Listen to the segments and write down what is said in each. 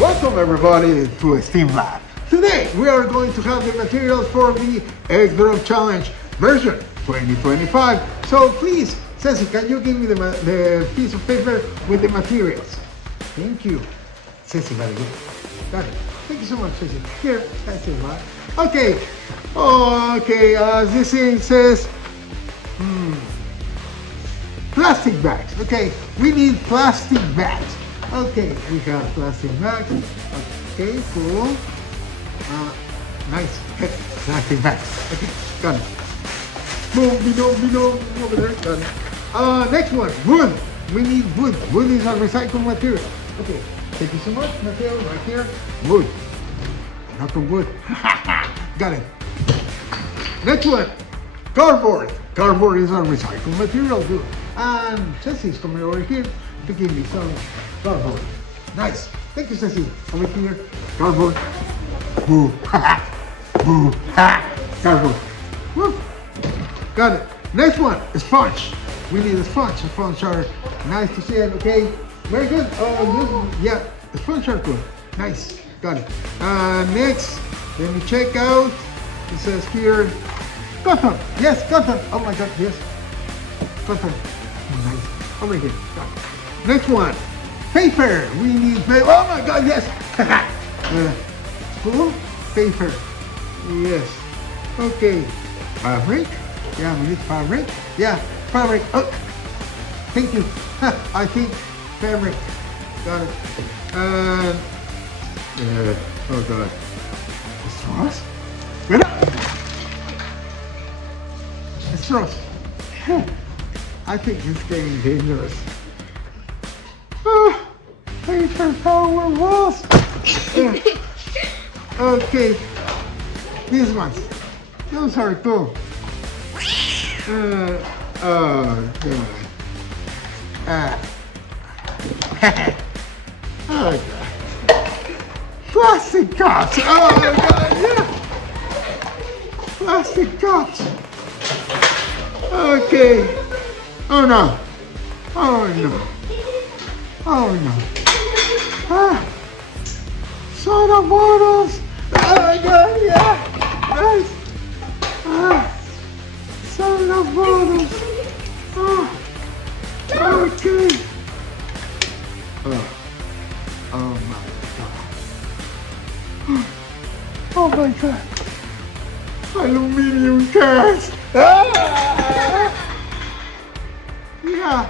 Welcome everybody to Steam Lab. Today we are going to have the materials for the Egg Drop Challenge version 2025. So please, Ceci, can you give me the piece of paper with the materials? Thank you. Ceci, very good. Got it. Thank you so much, Ceci. Here, that's it, man. Okay. Okay, this thing says plastic bags. Okay, we need plastic bags. Okay, we have plastic bags. Okay, cool. Nice. Plastic bags. Okay, got it. Boom, over there. Got it. Next one, wood. We need wood. Wood is a recycled material. Okay, thank you so much, Mateo. Right here, wood. Not from wood. Got it. Next one, cardboard. Cardboard is a recycled material too. And Ceci's coming over here to give me some cardboard. Nice. Thank you, Ceci. Over here, cardboard. Boo. Boo. Cardboard. Woo. Got it. Next one, a sponge. We need a sponge. A sponge are nice to see it. Okay. Very good. Yeah, a sponge are good. Nice. Got it. Next, let me check out. It says here, cotton. Yes, cotton. Oh my God. Yes. Cotton. Nice. Over here. Got it. Next one, paper. We need paper. Oh my God. Yes. Cool. Paper. Yes. Okay. Fabric. Yeah, we need fabric. Yeah, fabric. Oh, thank you. I think fabric. Got it. Oh God. Straws? Wait up. Straws. I think it's getting dangerous. Paper power walls. Okay. These ones. Those are cool. Oh God. Oh God. Plastic cups. Oh God, yeah. Plastic cups. Okay. Oh no. Oh no. Oh no. Soda bottles. Oh my God, yeah. Nice. Soda bottles. Okay. Oh my God. Oh my God. Aluminium cans. Yeah,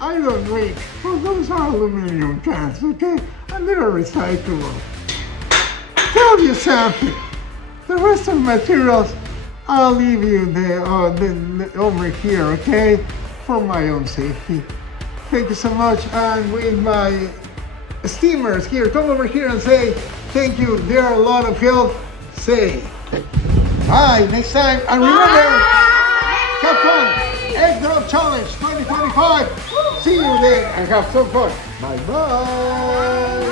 I don't drink. Well, those are aluminium cans, okay? And they're recyclable. Tell you something. The rest of the materials, I'll leave you there, over here, okay? For my own safety. Thank you so much. And with my steamers here, come over here and say thank you. They are a lot of help. Say bye next time. And remember, have fun. Egg Drop Challenge 2025. See you there and have some fun. Bye bye.